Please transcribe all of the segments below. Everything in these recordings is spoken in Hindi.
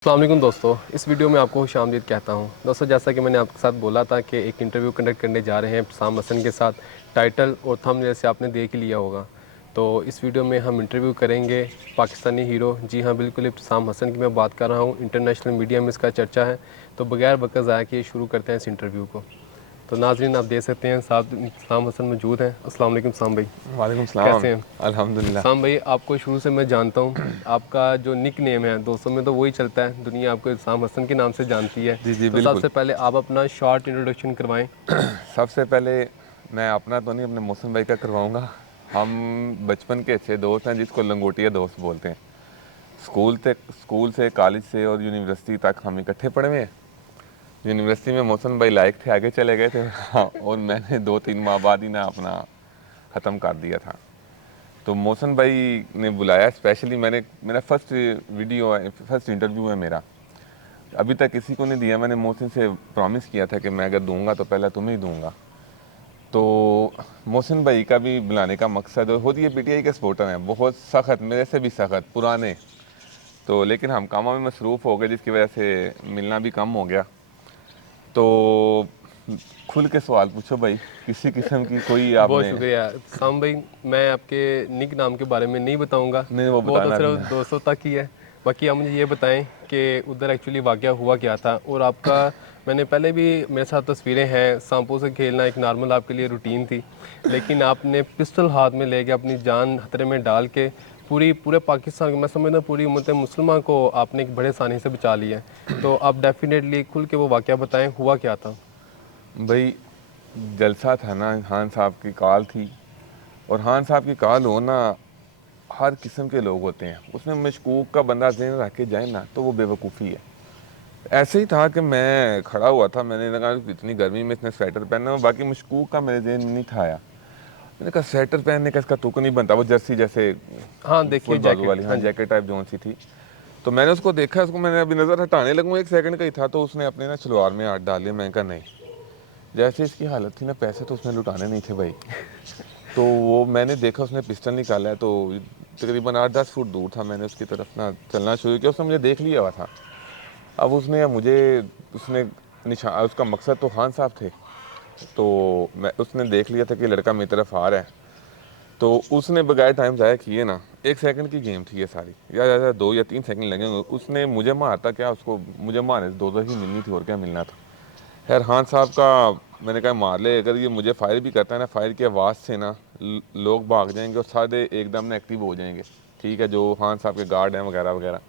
अस्सलाम वालेकुम दोस्तों, इस वीडियो में आपको खुशामदीद कहता हूँ। दोस्तों, जैसा कि मैंने आपके साथ बोला था कि एक इंटरव्यू कंडक्ट करने जा रहे हैं इब्तिसाम हसन के साथ। टाइटल और थंबनेल से आपने देख ही लिया होगा। तो इस वीडियो में हम इंटरव्यू करेंगे पाकिस्तानी हीरो, जी हाँ बिल्कुल, इब्तिसाम हसन की मैं बात कर रहा हूँ। इंटरनेशनल मीडिया में इसका चर्चा है। तो बगैर वक्त ज़ाया किए शुरू करते हैं इस इंटरव्यू को। तो नाज़रीन, आप देख सकते हैं साथ इब्तिसाम हसन मौजूद हैं। अस्सलाम वालेकुम इब्तिसाम भाई, वालेकुम सलाम। कैसे हैं? अल्हम्दुलिल्लाह। साम भाई, आपको शुरू से मैं जानता हूँ। आपका जो निक नेम है दोस्तों में तो वही चलता है, दुनिया आपको इल्साम हसन के नाम से जानती है। जी, जी, तो बिल्कुल। सबसे पहले आप अपना शॉर्ट इंट्रोडक्शन करवाएं। सबसे पहले मैं अपना तो नहीं, अपने मोहसिन भाई का करवाऊँगा। हम बचपन के अच्छे दोस्त हैं जिसको लंगोटिया दोस्त बोलते हैं। स्कूल से, कॉलेज से और यूनिवर्सिटी तक हम इकट्ठे पढ़े हुए हैं। यूनिवर्सिटी में मोहसिन भाई लायक थे, आगे चले गए थे। हाँ, और मैंने 2-3 माह बाद ही ना अपना ख़त्म कर दिया था। तो मोहसिन भाई ने बुलाया स्पेशली। मेरा फर्स्ट इंटरव्यू है मेरा। अभी तक किसी को नहीं दिया। मैंने मोहसिन से प्रॉमिस किया था कि मैं अगर दूंगा तो पहले तुम्हें ही दूंगा। तो मोहसिन भाई का भी बुलाने का मकसद, होती है पीटीआई के सपोर्टर हैं बहुत सख्त, मेरे से भी सख्त पुराने। तो लेकिन हम कामों में मसरूफ़ हो गए जिसकी वजह से मिलना भी कम हो गया। तो खुल के सवाल पूछो भाई, किसी किस्म की कोई बहुत आपने। शुक्रिया साम भाई। मैं आपके निक नाम के बारे में नहीं बताऊंगा, नहीं, वो वो तो बताना भी सिर्फ ना। दोस्तों तक ही है। बाकी आप मुझे ये बताएं कि उधर एक्चुअली वाक़या हुआ क्या था। और आपका, मैंने पहले भी, मेरे साथ तस्वीरें हैं, सांपों से खेलना एक नॉर्मल आपके लिए रूटीन थी। लेकिन आपने पिस्टल हाथ में लेके अपनी जान खतरे में डाल के पूरे पाकिस्तान, मैं समझता हूँ पूरी उम्मत मुसलमान को आपने एक बड़े आसानी से बचा लिया है। तो आप डेफिनेटली खुल के वो वाक़या बताएं, हुआ क्या था। भाई, जलसा था ना, खान साहब की कॉल थी। और खान साहब की कॉल हो ना, हर किस्म के लोग होते हैं। उसमें मशकूक का बंदा ज़हन रख के जाए ना तो वो बेवकूफ़ी है। ऐसे ही था कि मैं खड़ा हुआ था, मैंने लगा इतनी गर्मी में इसने स्वेटर पहना हुआ, बाकी मशकूक का मेरे जहन में नहीं था आया। मैंने कहा स्वेटर पहनने का इसका तुक नहीं बनता। वो जर्सी जैसे हाँ देखिए, फुल बाजू जैकेट, वाली, हाँ, हाँ जी। जैकेट टाइप जोन सी थी। तो मैंने उसको देखा, उसको मैंने अभी नज़र हटाने लगूँ, 1 सेकंड का ही था, तो उसने अपने ना शलवार में हाथ डाल लिया। मैंने कहा नहीं। जैसे इसकी हालत थी ना, पैसे तो उसने लुटाने नहीं थे भाई। तो वो मैंने देखा, उसने पिस्टल निकाला है। तो तकरीबन 8-10 फुट दूर था, मैंने उसकी तरफ ना चलना शुरू किया। उसने मुझे देख लिया हुआ था। अब उसने या मुझे, उसने निशान, उसका मकसद तो खान साहब थे। तो मैं, उसने देख लिया था कि लड़का मेरी तरफ आ रहा है। तो उसने बगैर टाइम ज़ाया किए ना, 1 सेकंड की गेम थी ये सारी, या ज़्यादा 2 या 3 सेकंड लगेंगे। उसने मुझे मारता क्या, उसको मुझे मारने से 2 ही मिलनी थी, और क्या मिलना था। खैर खान साहब का, मैंने कहा मार ले, अगर ये मुझे फायर भी करता है ना, फायर की आवाज़ से ना लोग भाग जाएंगे और सारे एकदम ना एक्टिव हो जाएंगे। ठीक है, जो खान साहब के गार्ड हैं वगैरह वगैरह।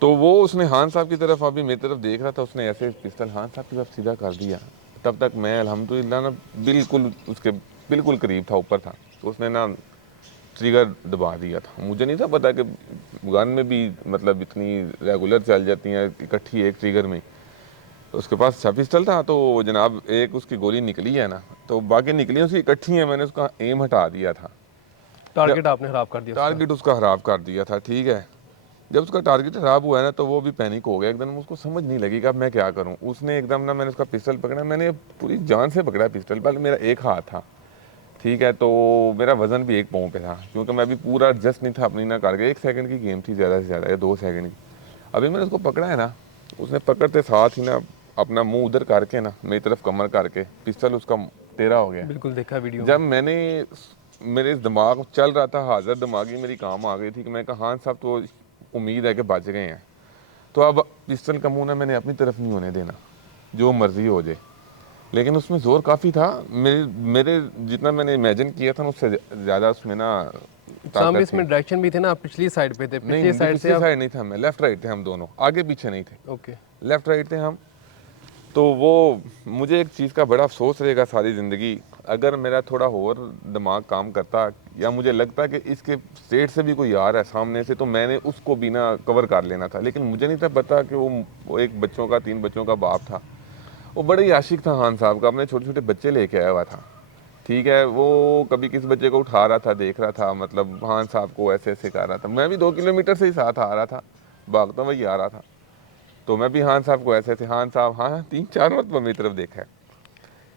तो वो उसने खान साहब की तरफ, अभी मेरी तरफ देख रहा था, उसने ऐसे पिस्तल खान साहब की तरफ सीधा कर दिया। तब तक मैं अल्हम्दुलिल्लाह ना बिल्कुल उसके बिल्कुल करीब था, ऊपर था। तो उसने ना ट्रिगर दबा दिया था। मुझे नहीं था पता कि गन में भी मतलब इतनी रेगुलर चल जाती हैं इकट्ठी एक ट्रिगर में। तो उसके पास 6 पिस्टल था। तो जनाब एक उसकी गोली निकली है ना, तो बाकी निकली उसकी इकट्ठी है, मैंने उसका एम हटा दिया था। जब टारगेट आपने खराब कर दिया उसका। टारगेट उसका खराब कर दिया था, ठीक है। जब उसका टारगेट खराब हुआ है ना, तो वो भी पैनिक हो गया एकदम। उसको समझ नहीं लगी कि अब मैं क्या करूं। उसने एकदम ना, मैंने उसका पिस्टल पकड़ा, मैंने पूरी जान से पकड़ा पिस्टल। पहले मेरा एक हाथ था, ठीक है। तो मेरा वजन भी 1 पाँव पे था, क्योंकि मैं अभी पूरा एडजस्ट नहीं था अपनी ना करके। 1 सेकंड की गेम थी ज़्यादा से ज़्यादा, या 2 सेकंड की। अभी मैंने उसको पकड़ा है ना, उसने पकड़ते साथ ही ना अपना मुंह उधर करके ना, मेरी तरफ कमर करके, पिस्टल उसका टेढ़ा हो गया। बिल्कुल देखा वीडियो जब में। मैंने, मेरे दिमाग चल रहा था, हाजिर दिमागी मेरी काम आ गई थी कि मैं कहा हाँ साहब, तो उम्मीद है कि बच गए हैं। तो अब पिस्टल का मुंह ना मैंने अपनी तरफ नहीं होने देना, जो मर्जी हो जाए। लेकिन उसमें जोर काफ़ी था। मेरे मेरे जितना मैंने इमेजिन किया था ना, उससे ज़्यादा उसमें ना सामने ताकत थी। इसमें डायरेक्शन भी थे ना, आप पिछली साइड पे थे, नहीं पिछली नहीं, साइड से पिछली आप। साइड नहीं था मैं, लेफ्ट राइट थे हम दोनों, आगे पीछे नहीं थे, ओके। लेफ्ट राइट थे हम। तो वो, मुझे एक चीज़ का बड़ा अफसोस रहेगा सारी ज़िंदगी, अगर मेरा थोड़ा और दिमाग काम करता, या मुझे लगता कि इसके स्टेट से भी कोई आ रहा है सामने से, तो मैंने उसको भी ना कवर कर लेना था। लेकिन मुझे नहीं था पता कि वो एक बच्चों का, 3 बच्चों का बाप था। वो बड़ा ही आशिक था खान साहब का, अपने छोटे छोटे बच्चे लेके आया हुआ था। ठीक है, वो कभी किस बच्चे को उठा रहा था, देख रहा था, मतलब खान साहब को ऐसे ऐसे कर रहा था। मैं भी 2 किलोमीटर से ही साथ आ रहा था, भागता वही आ रहा था। तो मैं भी खान साहब को ऐसे ऐसे, खान साहब हाँ 3-4 मरतबा मेरी तरफ देखा है।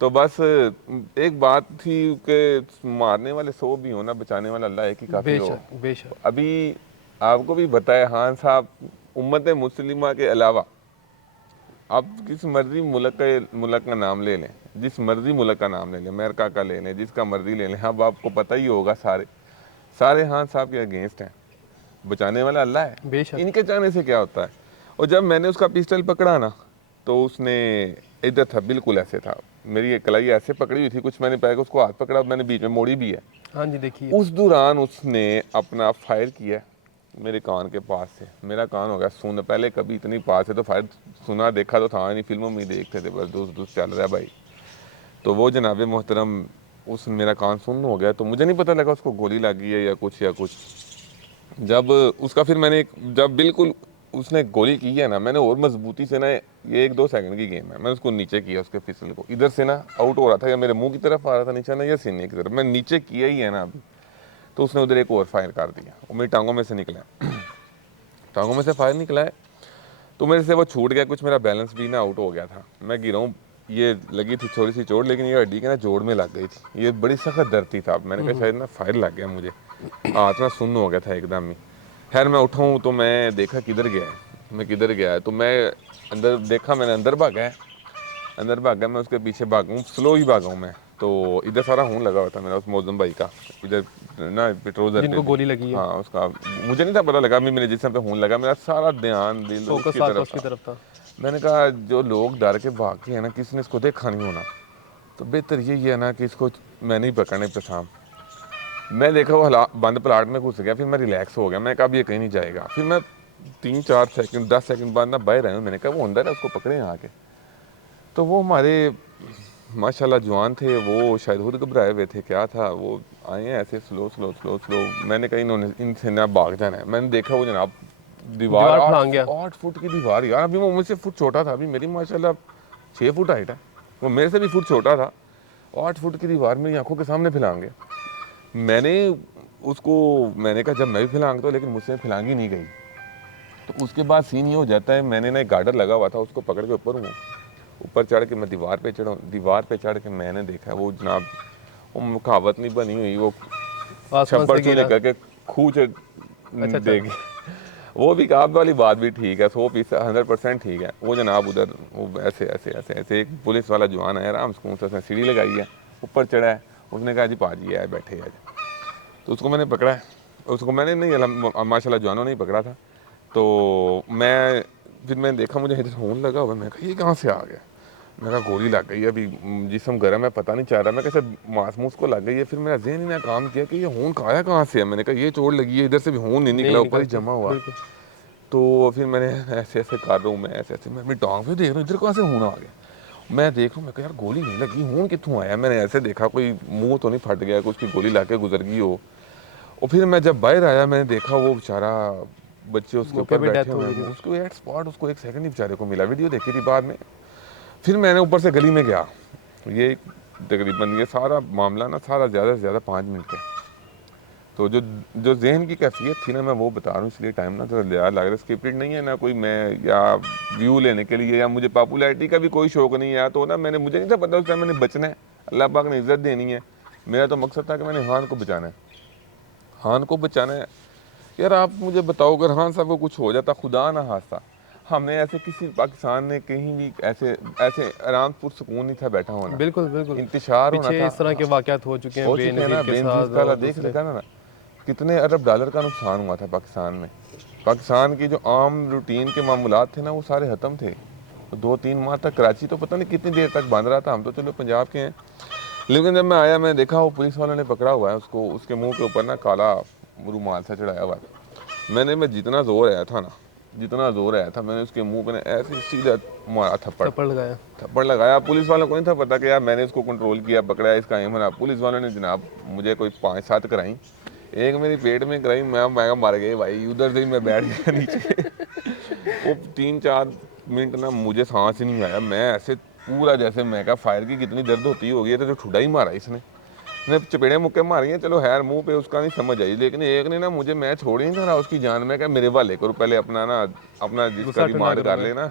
तो बस एक बात थी कि मारने वाले 100 भी हो ना, बचाने वाला अल्लाह एक ही काफ़ी हो। बेशक बेशक। अभी आपको भी बताया खान साहब उम्मत मुस्लिमा के अलावा आप किस मर्जी मुल्क का नाम ले लें, जिस मर्जी मुल्क का नाम ले लें, अमेरिका का ले लें, जिसका मर्जी ले लें, अब आपको पता ही होगा सारे खान साहब के अगेंस्ट हैं। बचाने वाला अल्लाह है, बेशक। इनके चाहने से क्या होता है। और जब मैंने उसका पिस्टल पकड़ा ना, तो उसने इधर था, बिल्कुल ऐसे था, मेरी एक कलाई ऐसे पकड़ी हुई थी, कुछ मैंने पैर उसको हाथ पकड़ा, मैंने बीच में मोड़ी भी है। हाँ जी देखिए। उस दौरान उसने अपना फायर किया मेरे कान के पास से, मेरा कान हो गया सुन। पहले कभी इतनी पास है तो फायर सुना देखा तो था नहीं, फिल्मों में ही देखते थे बस, दोस्त चल रहा है भाई। तो वो जनाब मोहतरम उस मेरा कान सुन हो गया, तो मुझे नहीं पता लगा उसको गोली लगी है या कुछ। जब उसका फिर मैंने जब बिल्कुल उसने गोली की है ना, मैंने और मजबूती से ना, ये 1-2 सेकंड की गेम है, मैंने उसको नीचे किया, उसके फिसल को इधर से ना आउट हो रहा था, या मेरे मुंह की तरफ आ रहा था निशाना या सीने की तरफ, मैं नीचे किया ही है ना अभी, तो उसने उधर एक और फायर कर दिया, वो मेरी टांगों में से निकला है। टांगों में से फायर निकला है, तो मेरे से वो छूट गया कुछ, मेरा बैलेंस भी ना आउट हो गया था, मैं गिरा हूँ। ये लगी थी थोड़ी सी चोट, लेकिन ये हड्डी के ना जोड़ में लग गई थी, ये बड़ी सख्त दर्द थी। था मैंने कहा शायद ना फायर लग गया मुझे, हाथ ना सुन्न हो गया था एकदम ही। खैर मैं उठाऊँ तो मैं देखा किधर गया है, मैं किधर गया है, तो मैं अंदर देखा, मैंने अंदर भागा है, अंदर भागा, मैं उसके पीछे भागा हूँ, स्लो ही भागा हूँ मैं। तो इधर सारा खून लगा हुआ था मेरा, उस मौजम भाई का, इधर ना पेट्रोल जिनको गोली लगी है। हाँ उसका, मुझे नहीं था पता लगा, अभी मेरे जिसम पे खून लगा, मेरा सारा ध्यान दिल फोकस उसकी आपका तरफ उसकी था। तरफ था। मैंने कहा जो लोग डर के भाग के है ना, किसी ने इसको देखा नहीं होना, तो बेहतर यही है ना कि इसको मैं नहीं पकड़ने पे शाम। मैं देखा वो बंद प्लाट में घुस गया, फिर मैं रिलैक्स हो गया, मैं कहा अब ये कहीं नहीं जाएगा। फिर मैं 3-4 सेकंड 10 सेकंड बाद ना बाहर आया, मैंने कहा वो अंदर है, उसको पकड़े आके। तो वो हमारे माशाल्लाह जवान थे, वो शायद खुद घबराए हुए थे, क्या था, वो आए हैं ऐसे स्लो स्लो स्लो स्लो। मैंने कहा इन्होंने इनसे ना भाग जाना है। मैंने देखा वो जनाब दीवार दीवार 8 फलांग गया। 8 फुट की दीवार यार, अभी वो मुझसे फुट छोटा था, अभी मेरी माशाल्लाह 6 फुट हाइट है, वो मेरे से भी फुट छोटा था। 8 फुट की दीवार मेरी आंखों के सामने फैलांगे। मैंने उसको मैंने कहा जब मैं भी फैलांग तो, लेकिन मुझसे फैलांगी नहीं गई। तो उसके बाद सीन ये हो जाता है, मैंने ना एक गार्डर लगा हुआ था, उसको पकड़ के ऊपर चढ़ के मैं दीवार पे चढ़ा। दीवार पे चढ़ के मैंने देखा वो जनाब, वो कहावत नहीं बनी हुई, वो आसमान छप्पर से छूने गिरा। करके खूह से अच्छा। देगी। वो भी आप वाली बात भी ठीक है, 100% ठीक है। वो जनाब उधर वो ऐसे ऐसे ऐसे ऐसे एक पुलिस वाला जवान है, आराम सुकून से उसने सीढ़ी लगाई है, ऊपर चढ़ा है, उसने कहा जी पाजी आए बैठे आज। तो उसको मैंने पकड़ा है, उसको मैंने नहीं माशाल्लाह जवानों ने ही पकड़ा था। तो मैं फिर मैंने देखा मुझे इधर खून लगा हुआ, मैं कहा ये कहाँ से आ गया। मैं कहा गोली लग गई है, अभी जिसम गर्म है पता नहीं चल रहा, मैं कैसे मांस मूस को लग गई है। फिर मेरा जहन ही ने काम किया कि ये खून खाया कहाँ से है। मैंने कहा ये चोट लगी है, इधर से भी खून नहीं निकला, ऊपर ही जमा हुआ। तो फिर मैंने ऐसे ऐसे कर रहा हूँ, मैं ऐसे ऐसे मैं अपनी टांग पे देख रहा हूँ, इधर कहाँ से खून आ गया। मैं देख रहा हूँ, मैं कहा यार गोली नहीं लगी, खून कितों आया। मैंने ऐसे देखा कोई मुंह तो नहीं फट गया, कुछ की गोली ला के गुजर गई हो। और फिर मैं जब बाहर आया, मैंने देखा वो बेचारा बच्चे उसके मौके ऊपर पे बैठे डेथ हो हुए गई हैं, थी। उसको एट स्पॉट उसको 1 सेकंड ही बेचारे को मिला, वीडियो देखी थी बाद में। फिर मैंने ऊपर से गली में गया, ये तकरीबन ये सारा मामला ना सारा ज़्यादा से ज़्यादा 5 मिनट है। तो जो जो जहन की कैफियत थी ना, मैं वो बता रहा हूँ, इसलिए टाइम ना थोड़ा ज़्यादा लग रहा है। स्क्रिप्टेड नहीं है ना कोई, मैं या व्यू लेने के लिए या मुझे पॉपुलैरिटी का भी कोई शौक नहीं है। तो ना मुझे नहीं था पता उस टाइम मैंने बचना है, अल्लाह पाक ने इज़्ज़त देनी है। मेरा तो मकसद था कि मैंने खान को बचाना है, खान को बचाना है। यार आप मुझे बताओ, अगर खान साहब को कुछ हो जाता, खुदा ना हादसा, हमने ऐसे किसी पाकिस्तान ने कहीं भी ऐसे ऐसे आराम पुरसकून नहीं था बैठा होना, बिल्कुल बिल्कुल। इंतशार होना पीछे था। इस तरह के वाक़यात हो चुके हैं हो चुके हैं बेनज़ीर ना, के बेनजीर साथ का और देख दूसरे। लेगा ना, कितने अरब डॉलर का नुकसान हुआ था पाकिस्तान में। पाकिस्तान की जो आम रूटीन के मामूलात थे ना, वो सारे ख़त्म थे। तो 2-3 माह तक कराची तो पता नहीं कितनी देर तक बंद रहा था। हम तो चलो पंजाब के हैं, लेकिन जब मैं आया, मैंने देखा वो पुलिस वालों ने पकड़ा हुआ है उसको, उसके मुंह के ऊपर ना काला रुमाल सा चढ़ाया हुआ था। मैं जितना जोर आया था ना, जितना जोर आया था, मैंने उसके मुंह पे ऐसे सीधा मारा थप्पड़। थप्पड़ लगाया। थप्पड़ लगाया। पुलिस वालों को नहीं था पता कि यार मैंने इसको कंट्रोल किया, पकड़ा है, इसका एम है। पुलिस वालों ने जनाब मुझे कोई 5-7 कराई, एक मेरी पेट में कराई, मैं मर गई भाई, उधर से ही मैं बैठ गया नीचे। वो 3-4 मिनट ना मुझे सांस ही नहीं आया, मैं ऐसे पूरा जैसे मैं कहा फायर की कितनी दर्द होती होगी, तो जो ठुडा ही मारा इसने, ने चपेड़े मुक्के मारी हैं। चलो खैर मुंह पे उसका नहीं समझ आई, लेकिन एक ने ना मुझे, मैं छोड़ ही नहीं रहा उसकी जान। मैं क्या मेरे वाले करो पहले अपना ना, अपना जिसका गुस्सा ठंडा रिमांड करो कर मैं। लेना।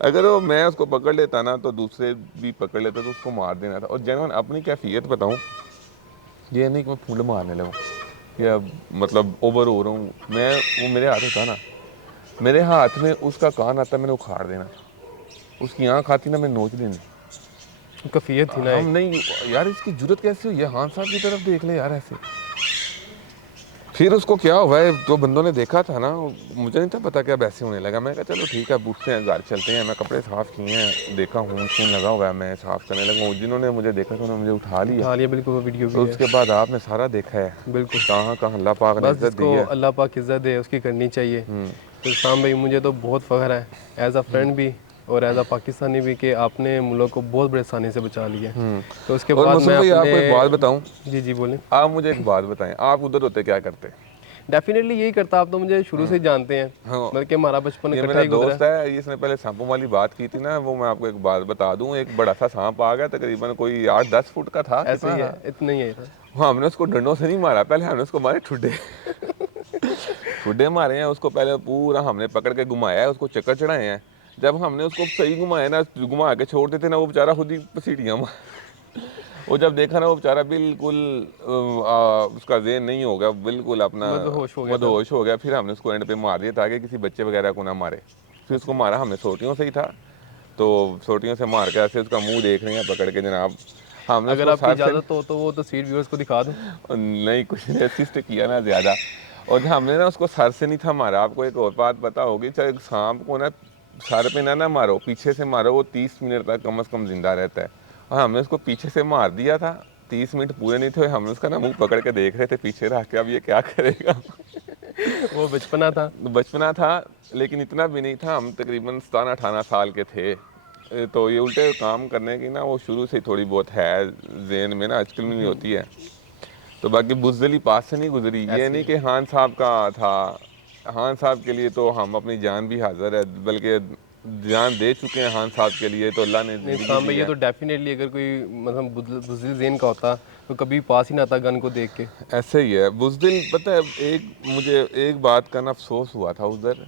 अगर वो मैं उसको पकड़ लेता ना, तो दूसरे भी पकड़ लेते, तो उसको मार देना था। और जैन अपनी कैफियत बताऊँ, ये नहीं कि मैं फूल मारने लगूँ या मतलब ओवर हो रहा हूँ, मैं वो मेरे हाथ होता ना, मेरे हाथ में उसका कान आता, मैंने उखाड़ देना था। उसकी आँख आती ना, मैं नोच देनी। कफियत थी ना हम एक। नहीं यार, इसकी जरूरत कैसे हुई है? हाँ साहब की तरफ देख ले यार ऐसे। फिर उसको क्या हुआ है, जो बंदों ने देखा था ना, मुझे नहीं था पता क्या वैसे होने लगा। मैं कहा चलो ठीक है, पूछते हैं, घर चलते हैं। मैं कपड़े साफ़ किए हैं, देखा हूँ मशीन लगा हुआ है, मैं साफ़ करने लगा हूँ। जिन्होंने मुझे देखा था उन्होंने मुझे उठा लिया। उठा लिया, बिल्कुल वो वीडियो भी और है। उसके बाद आपने सारा देखा है, बिल्कुल। कहाँ कहाँ अल्लाह पाक ने बस इज्जत दी जिसको है। अल्लाह पाक इज़्ज़त दे उसकी करनी चाहिए। तो साम भाई मुझे तो बहुत फ़ख्र है एज़ अ फ्रेंड भी और एज़ अ पाकिस्तानी भी कि आपने मुल्क को बहुत बड़े आसानी से बचा लिया। तो उसके और बाद मैं मसूद भाई अपने। आपको एक बात बताऊँ, जी जी बोलें। आप मुझे एक बात बताएं, आप उधर होते क्या करते? डेफिनेटली यही करता, आप तो मुझे शुरू से ही जानते हैं, हाँ, मतलब कि हमारा बचपन ये इकट्ठा मेरा ही गुजरा दोस्त है। है, इसने पहले सांपों वाली बात की थी ना, वो मैं आपको एक बात बता दूं। एक बड़ा सा सांप आ गया, तकरीबन कोई 8-10 फुट का था, ऐसे कितना ही है, था। इतना ही है था। हाँ, हमने उसको डंडों से नहीं मारा, पहले हमने उसको मारे ठुड्डे। ठुड्डे मारे हैं उसको, पहले पूरा हमने पकड़ के घुमाया है, उसको चक्कर चढ़ाए हैं। जब हमने उसको सही घुमाया ना, घुमा के छोड़ते थे ना, वो बेचारा खुद ही पसीटियाँ मार। वो जब देखा ना, वो बेचारा बिल्कुल उसका ज़हन नहीं हो गया, बिल्कुल अपना मदहोश हो गया था। मदहोश हो गया। फिर हमने उसको एंड पे मार दिया ताकि किसी बच्चे वगैरह को ना मारे। फिर उसको मारा हमने सोटियों से ही था, तो सोटियों से मार के ऐसे उसका मुंह देख रहे हैं पकड़ के जनाब। हमने अगर उसको आपकी सर से इजाज़त हो तो वो तस्वीर व्यूअर्स को दिखा दूँ। नहीं, कुछ नहीं, असिस्ट किया ना ज़्यादा। और हमने ना उसको सर से नहीं था मारा। आपको एक और बात पता होगी, चाहे सांप को ना सर पे ना मारो, पीछे से मारो, वो 30 मिनट तक कम से कम जिंदा रहता है। और हमने उसको पीछे से मार दिया था। 30 मिनट पूरे नहीं थे, हमने उसका ना मुंह पकड़ के देख रहे थे पीछे रह के, अब ये क्या करेगा। वो बचपना था। बचपना था, लेकिन इतना भी नहीं था। हम तकरीबन 17-18 साल के थे। तो ये उल्टे काम करने की ना वो शुरू से ही थोड़ी बहुत है जेन में ना, आजकल में नहीं होती है। तो बाकी बुज़दिली पास से नहीं गुजरी। ये ऐसी नहीं है। कि खान साहब का था, खान साहब के लिए तो हम अपनी जान भी हाजिर है, बल्कि जान दे चुके हैं खान साहब के लिए, तो अल्लाह ने नहीं ज़िंदगी साम दी भाई, ये है। तो डेफिनेटली अगर कोई मतलब बुज़दिल ज़ेन का होता तो कभी पास ही ना आता गन को देख के। ऐसे ही है बुज़दिल। पता है, एक मुझे एक बात का ना अफसोस हुआ था उधर,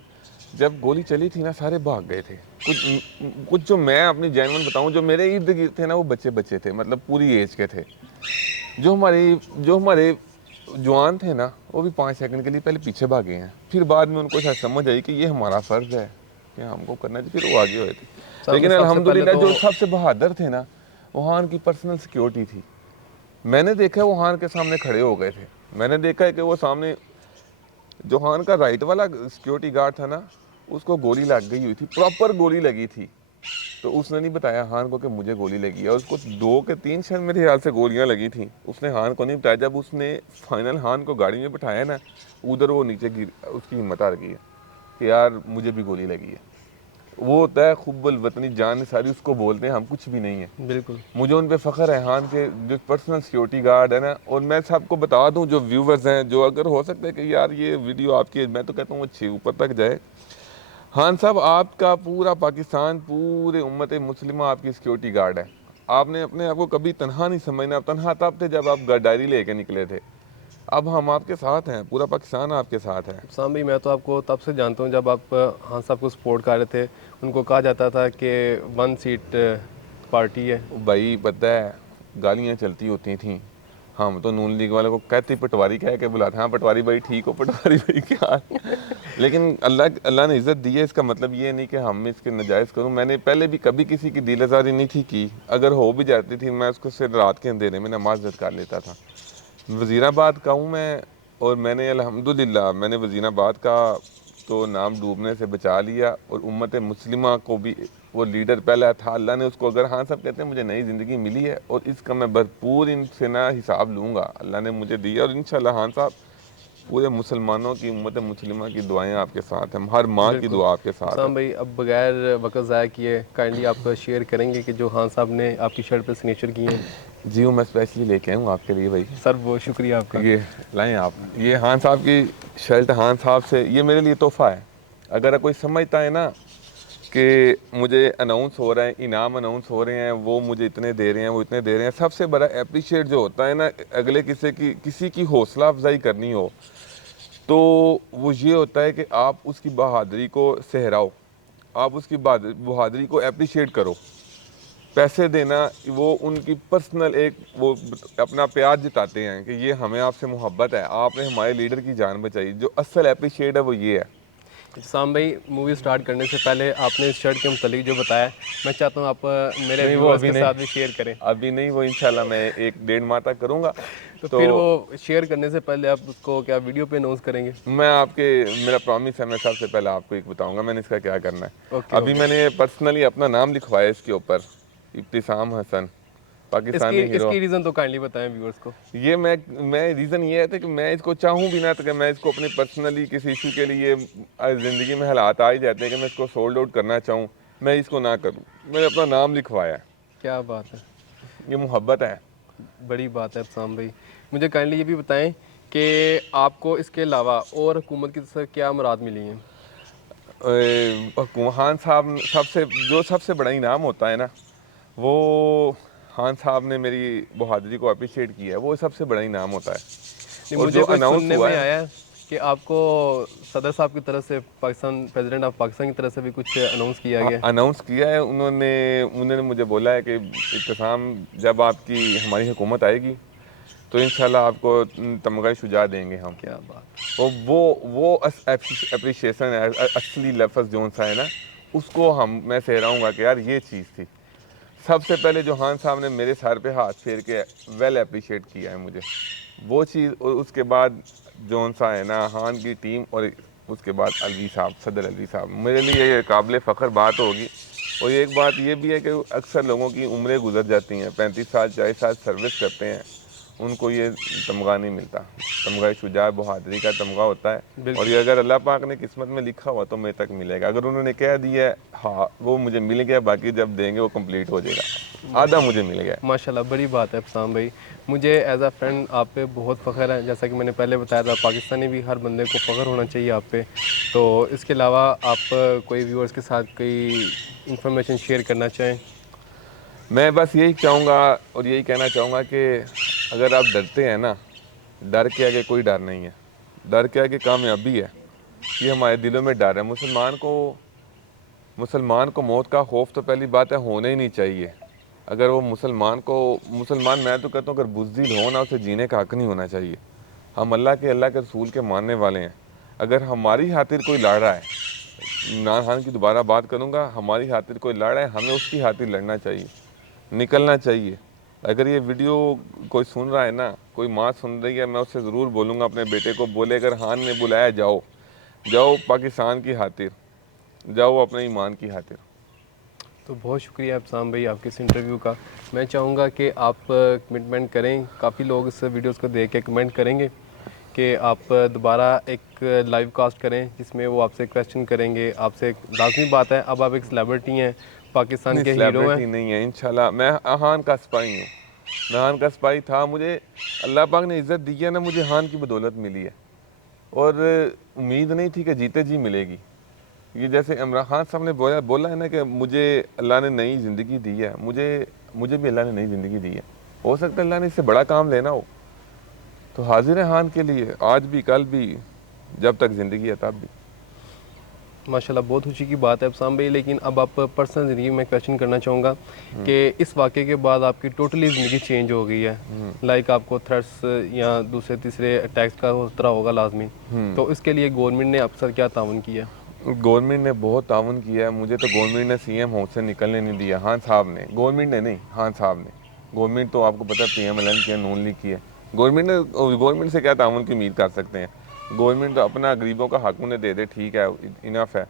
जब गोली चली थी ना, सारे भाग गए थे। कुछ जो मैं अपनी जेन्युइन बताऊं, जो मेरे इर्द गिर्द थे ना, वो बच्चे बच्चे थे, मतलब पूरी एज के थे। जो हमारे जवान थे ना, वो भी 5 सेकंड के लिए पहले पीछे भागे हैं। फिर बाद में उनको शायद समझ आई कि ये हमारा फ़र्ज़ है कि हमको करना चाहिए, फिर वो आगे हुए थे। साम भाई लेकिन सबसे पहले अल्हम्दुलिल्लाह तो जो सबसे बहादुर थे ना, वहाँ उनकी पर्सनल सिक्योरिटी थी। मैंने देखा है वो हान के सामने खड़े हो गए थे। मैंने देखा है कि वो सामने जो हान का राइट वाला सिक्योरिटी गार्ड था ना, उसको गोली लग गई हुई थी, प्रॉपर गोली लगी थी। तो उसने नहीं बताया हान को कि मुझे गोली लगी है। उसको 2 के 3 शायद मेरे ख्याल से गोलियां लगी थी। उसने हान को नहीं बताया। जब उसने फाइनल हान को गाड़ी में बिठाया ना, उधर वो नीचे गिर, उसकी हिम्मत आ गई है कि यार मुझे भी गोली लगी है। वो होता है खुब्बुल वतनी जान सारी, उसको बोलते हैं, हम कुछ भी नहीं है। बिल्कुल। मुझे उन पे फ़ख्र है, हान के जो पर्सनल सिक्योरिटी गार्ड है ना। और मैं सबको बता दूं, जो व्यूवर्स हैं, जो अगर हो सकता है कि यार ये वीडियो आपकी, मैं तो कहता हूँ अच्छी ऊपर तक जाए। हान साहब, आपका पूरा पाकिस्तान, पूरे उम्मत मुस्लिमा आपकी सिक्योरिटी गार्ड है। आपने अपने आप को कभी तनहा नहीं समझना। आप तनहा तब थे जब आप डायरी लेके निकले थे। अब हम आपके साथ हैं, पूरा पाकिस्तान आपके साथ है। साम भाई मैं तो आपको तब से जानता हूँ जब आप हाँ साहब को सपोर्ट कर रहे थे। उनको कहा जाता था कि 1 सीट पार्टी है। भाई पता है, गालियाँ चलती होती थी। हम तो नून लीग वाले को कहते ही पटवारी कह के बुलाते हैं, हाँ पटवारी भाई ठीक हो, पटवारी भाई क्या हाल? लेकिन अल्लाह अल्लाह ने इज़्ज़त दी है। इसका मतलब ये नहीं कि हम इसके नजायज़ करूँ। मैंने पहले भी कभी किसी की दिल आज़ारी नहीं थी की। अगर हो भी जाती थी, मैं उसको सिर्फ रात के अंधेरे में नमाज अदा कर लेता था। वज़ीराबाद का हूँ मैं, और मैंने अल्हम्दुलिल्लाह मैंने वज़ीराबाद का तो नाम डूबने से बचा लिया। और उम्मत मुस्लिमा को भी, वो लीडर पहला था, अल्लाह ने उसको, अगर हाँ सब कहते हैं मुझे नई ज़िंदगी मिली है और इसका मैं भरपूर इनसे ना हिसाब लूँगा। अल्लाह ने मुझे दिया, और इंशाल्लाह हाँ साहब, पूरे मुसलमानों की, उम्मत मुस्लिमा की दुआएं आपके साथ हैं, हर माँ की बिल्कुल। दुआ आपके साथ है। साम भाई अब बगैर वक्त ज़ाया किए काइंडली आप शेयर करेंगे कि जो हाँ साहब ने आपकी शर्ट पे सिग्नेचर किए हैं। जी वो मैं स्पेशली लेके आऊँ आपके लिए भाई। सर बहुत शुक्रिया आपका। ये लाएं आप, ये हान साहब की शर्ट, हान साहब से, ये मेरे लिए तोहफ़ा है। अगर कोई समझता है ना कि मुझे अनाउंस हो रहा है, इनाम अनाउंस हो रहे हैं, वो मुझे इतने दे रहे हैं, वो इतने दे रहे हैं, सबसे बड़ा अप्रिशिएट जो होता है ना, अगले किसी की हौसला अफजाई करनी हो, तो वो ये होता है कि आप उसकी बहादुरी को सहराओ, आप उसकी बहादुरी को अप्रिशिएट करो। पैसे देना, वो उनकी पर्सनल एक, वो अपना प्यार जताते हैं कि ये हमें आपसे मोहब्बत है, आपने हमारे लीडर की जान बचाई। जो असल अप्रिशिएट है वो ये है। साम भाई, मूवी स्टार्ट करने से पहले आपने इस शर्ट के मुतालिक जो बताया, मैं चाहता हूँ आप मेरे नहीं वो व्यूअर्स अभी के नहीं, साथ भी शेयर करें। अभी नहीं, वो इंशाल्लाह मैं 1-1.5 माह तक करूँगा। तो तो फिर वो शेयर करने से पहले आप उसको क्या वीडियो पे अनाउंस करेंगे? मैं आपके, मेरा प्रॉमिस है, मैं सबसे पहले आपको एक बताऊंगा मैंने इसका क्या करना है। ओके अभी ओके। मैंने पर्सनली अपना नाम लिखवाया इसके ऊपर, इब्तिसाम हसन, इसकी पाकिस्तानी हीरो। इसकी रीज़न तो काइंडली बताएं व्यूअर्स को। ये मैं रीज़न ये है था कि मैं इसको चाहूँ भी ना, तो कि मैं इसको अपनी पर्सनली किसी इशू के लिए ज़िंदगी में हालात आ ही जाते हैं कि मैं इसको सोल्ड आउट करना चाहूँ, मैं इसको ना करूँ। मैंने अपना नाम लिखवाया है, क्या बात है, ये मोहब्बत है। बड़ी बात है साम भाई। मुझे काइंडली ये भी बताएं कि आपको इसके अलावा और हुकूमत की तरफ से क्या मुराद मिली हैं? खान साहब सबसे बड़ा इनाम होता है ना, वो खान साहब ने मेरी बहादुरी को अप्रिशिएट किया है, वो सबसे बड़ा इनाम होता है। नहीं, और मुझे जो कोई अनाउंस सुनने हुआ में है, आया है कि आपको सदर साहब की तरफ से, पाकिस्तान प्रेसिडेंट ऑफ पाकिस्तान की तरफ से भी कुछ अनाउंस किया गया है। अनाउंस किया है उन्होंने। उन्होंने मुझे बोला है कि इत्तेसाम, जब आपकी हमारी हुकूमत आएगी तो इंशाल्लाह आपको तमगा शुजा देंगे हम। क्या बात वो अप्रिशिएशन है, असली लफ्ज़ जो सा है ना, उसको मैं सहराऊँगा कि यार ये चीज़ थी। सबसे पहले जो खान साहब ने मेरे सर पे हाथ फेर के वेल अप्रिशिएट किया है मुझे, वो चीज़। और उसके बाद जौन सा है ना, खान की टीम, और उसके बाद अलवी साहब, सदर अलवी साहब, मेरे लिए ये काबिल फ़ख्र बात होगी। और एक बात ये भी है कि अक्सर लोगों की उम्रें गुजर जाती हैं, 35 साल 40 साल सर्विस करते हैं, उनको ये तमगा नहीं मिलता। तमगा शुजा बहादुरी का तमगा होता है। और बिल्कुल। ये अगर अल्लाह पाक ने किस्मत में लिखा हुआ तो मेरे तक मिलेगा। अगर उन्होंने कह दिया है हाँ, वो मुझे मिल गया, बाकी जब देंगे वो कंप्लीट हो जाएगा, आधा मुझे मिल गया। माशाल्लाह, बड़ी बात है अफसाम भाई। मुझे एज अ फ्रेंड आप पे बहुत फ़ख्र है। जैसा कि मैंने पहले बताया था, पाकिस्तानी भी हर बंदे को फ़ख्र होना चाहिए आप पे। तो इसके अलावा आप कोई व्यूअर्स के साथ कोई इंफॉर्मेशन शेयर करना चाहें? मैं बस यही चाहूँगा और यही कहना चाहूँगा कि अगर आप डरते हैं ना, डर के आगे कोई डर नहीं है, डर के आगे कामयाबी है। ये हमारे दिलों में डर है। मुसलमान को मौत का खौफ तो पहली बात है होना ही नहीं चाहिए। अगर वो मुसलमान, मैं तो कहता हूँ अगर बुज़दिल हो ना, उसे जीने का हक़ नहीं होना चाहिए। हम अल्लाह के रसूल के मानने वाले हैं। अगर हमारी खातिर कोई लड़ रहा है, इमरान खान की दोबारा बात करूँगा, हमारी खातिर कोई लड़ रहा है, हमें उसकी खातिर लड़ना चाहिए, निकलना चाहिए। अगर ये वीडियो कोई सुन रहा है ना, कोई माँ सुन रही है, मैं उससे ज़रूर बोलूँगा अपने बेटे को, बोले अगर खान ने बुलाया जाओ, जाओ पाकिस्तान की खातिर, जाओ अपने ईमान की खातिर। तो बहुत शुक्रिया अफसाम भाई आपके इस इंटरव्यू का। मैं चाहूँगा कि आप कमिटमेंट करें, काफ़ी लोग इस वीडियोस को देख के कमेंट करेंगे कि आप दोबारा एक लाइव कास्ट करें जिसमें वो आपसे क्वेश्चन करेंगे। आपसे लाजमी बात है, अब आप एक सेलिब्रिटी हैं, पाकिस्तान नहीं, के हीरो हैं। सेलिब्रिटी नहीं है, इंशाल्लाह मैं खान का सिपाही हूँ। मैं खान का सिपाही था, मुझे अल्लाह पाक ने इज़्ज़त दी है ना, मुझे खान की बदौलत मिली है। और उम्मीद नहीं थी कि जीते जी मिलेगी। ये जैसे इमरान खान साहब ने बोला है ना कि मुझे अल्लाह ने नई ज़िंदगी दी है, मुझे भी अल्लाह ने नई ज़िंदगी दी है। हो सकता है अल्लाह ने इससे बड़ा काम लेना हो, तो हाजिर है खान के लिए, आज भी, कल भी, जब तक ज़िंदगी है तब भी। माशाल्लाह, बहुत खुशी की बात है अफसाम भाई। लेकिन अब आप पर्सनल ज़िंदगी में क्वेश्चन करना चाहूँगा कि इस वाक़े के बाद आपकी टोटली ज़िंदगी चेंज हो गई है। लाइक आपको थ्रेट्स या दूसरे तीसरे अटैक्स का खतरा होगा लाजमी। तो इसके लिए गवर्नमेंट ने आपके साथ क्या ताउन किया? गवर्नमेंट ने बहुत ताउन किया है। मुझे तो गवर्नमेंट ने सीएम हाउस से निकलने नहीं दिया, खान साहब ने, गवर्नमेंट ने नहीं, खान साहब ने। गवर्नमेंट तो आपको पता है पीएमएलएन की है, नून लीग की है। गवर्नमेंट से क्या ताउन की उम्मीद कर सकते हैं? गवर्नमेंट तो अपना गरीबों का हक उन्हें दे दे, ठीक है, इनफ है।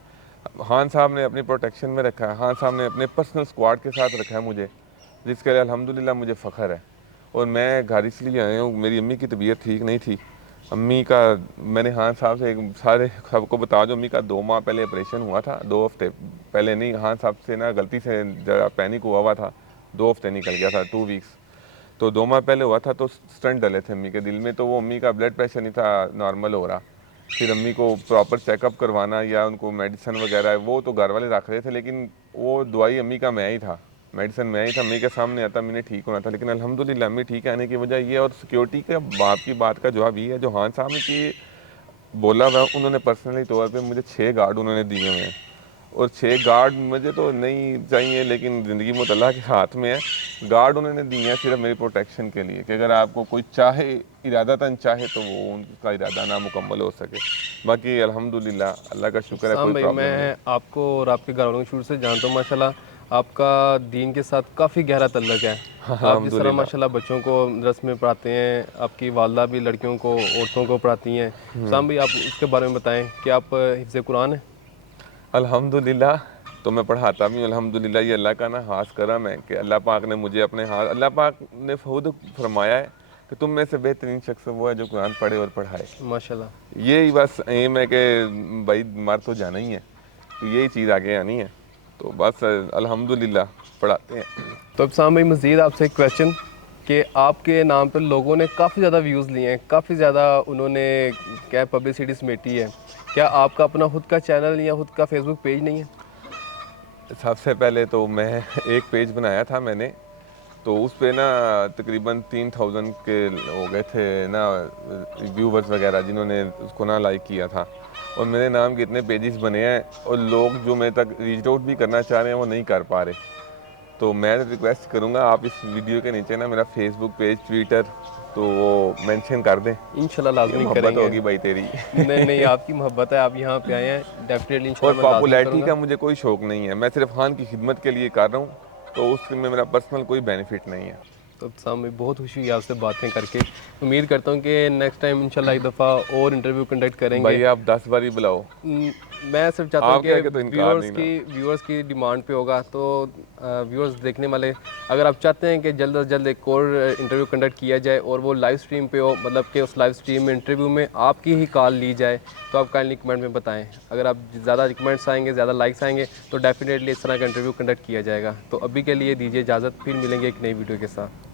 खान साहब ने अपनी प्रोटेक्शन में रखा है, खान साहब ने अपने पर्सनल स्क्वाड के साथ रखा है मुझे, जिसके लिए अल्हम्दुलिल्लाह मुझे फ़ख्र है। और मैं घर इसलिए आया हूँ, मेरी अम्मी की तबीयत ठीक नहीं थी। अम्मी का मैंने खान साहब से सारे सबको बता दो, अम्मी का 2 माह पहले ऑपरेशन हुआ था, 2 हफ्ते पहले नहीं, खान साहब से ना गलती से जरा पैनिक हुआ था, 2 हफ्ते निकल गया था, 2 वीक्स। तो 2 माह पहले हुआ था, तो स्टंट डले थे अम्मी के दिल में, तो वो अम्मी का ब्लड प्रेशर नहीं था नॉर्मल हो रहा। फिर अम्मी को प्रॉपर चेकअप करवाना या उनको मेडिसिन वगैरह, वो तो घर वाले रख रहे थे, लेकिन वो दवाई अम्मी का मैं ही था, मेडिसिन मैं ही था, अम्मी के सामने आता मैंने ठीक होना था। लेकिन अल्हम्दुलिल्लाह अम्मी ठीक आने की वजह ये है, और सिक्योरिटी के बाप की बात का जवाब ये है, जो खान साहब ने की बोला हुआ, उन्होंने पर्सनली तौर पे मुझे 6 गार्ड उन्होंने दिए हुए हैं। और 6 गार्ड मुझे तो नहीं चाहिए, लेकिन ज़िंदगी में अल्लाह के हाथ में है। गार्ड उन्होंने दिए हैं सिर्फ मेरी प्रोटेक्शन के लिए, कि अगर आपको कोई चाहे, इरादतन चाहे, तो वो उनका इरादा ना मुकम्मल हो सके। बाकी अल्हम्दुलिल्लाह अल्लाह का शुक्र है, साम कोई भाई, प्रॉब्लम नहीं। मैं आपको और आपके घर वालों को शुरू से जानता हूँ माशाल्लाह। आपका दीन के साथ काफ़ी गहरा तल्लुक है। आप जिस तरह अल्हम्दुलिल्लाह। माशाल्लाह बच्चों को दरस में पढ़ाते हैं, आपकी वालदा भी लड़कियों को, औरतों को पढ़ाती हैं। साम भाई, आप इसके बारे में बताएं कि आप हिफ्ज़ कुरान है? अल्हम्दुलिल्लाह। तो मैं पढ़ाता भी हूँ अल्हम्दुलिल्लाह। ये अल्लाह का ना खास करम है कि अल्लाह पाक ने मुझे अपने हाथ, अल्लाह पाक ने खुद फरमाया है कि तुम में से बेहतरीन शख्स वो है जो कुरान पढ़े और पढ़ाए। माशाल्लाह। यही बस एम है कि भाई मर तो जाना ही है, तो यही चीज़ आगे आनी है। तो बस अल्हम्दुलिल्लाह पढ़ाते हैं। तो अब साम भाई, मज़ीद आपसे एक क्वेश्चन कि आपके नाम पर लोगों ने काफ़ी ज़्यादा व्यूज़ लिए हैं, काफ़ी ज़्यादा उन्होंने क्या पब्लिसिटी समेटी है। क्या आपका अपना खुद का चैनल या खुद का फेसबुक पेज नहीं है? सबसे पहले तो मैं एक पेज बनाया था मैंने, तो उस पे ना तकरीबन 3000 के हो गए थे ना व्यूवर्स वगैरह, जिन्होंने उसको ना लाइक किया था। और मेरे नाम के इतने पेजेस बने हैं और लोग जो मेरे तक रीच आउट भी करना चाह रहे हैं वो नहीं कर पा रहे। तो मैं रिक्वेस्ट करूँगा आप इस वीडियो के नीचे ना मेरा फेसबुक पेज, ट्विटर, तो वो मेंशन कर दें। इंशाल्लाह ये लाजमी मोहब्बत करेंगे। होगी भाई तेरी। नहीं नहीं, आपकी मोहब्बत है, आप यहाँ पे आए हैं, डेफिनेटली और इंशाल्लाह मैं लाजमी पॉपुलैरिटी करूँगा। का मुझे कोई शौक नहीं है, मैं सिर्फ खान की खिदमत के लिए कर रहा हूँ, तो उसमें मेरा पर्सनल कोई बेनिफिट नहीं है। तो सामने बहुत खुशी हुई आपसे बातें करके। उम्मीद करता हूँ कि नेक्स्ट टाइम इंशाल्लाह एक दफ़ा और इंटरव्यू कंडक्ट करेंगे। भाई आप 10 बारी बुलाओ, मैं सिर्फ चाहता हूँ आपके कि आगे तो इनकार नहीं ना। व्यूअर्स की डिमांड पे होगा, तो व्यूअर्स देखने वाले, अगर आप चाहते हैं कि जल्द से जल्द एक और इंटरव्यू कंडक्ट किया जाए और वो लाइव स्ट्रीम पे हो, मतलब कि उस लाइव स्ट्रीम में इंटरव्यू में आपकी ही कॉल ली जाए, तो आप काइंडली कमेंट में बताएं। अगर आप ज़्यादा कमेंट्स आएंगे, ज़्यादा लाइक्स आएंगे, तो डेफिनेटली इस तरह का इंटरव्यू कंडक्ट किया जाएगा। तो अभी के लिए दीजिए इजाज़त, फिर मिलेंगे एक नई वीडियो के साथ।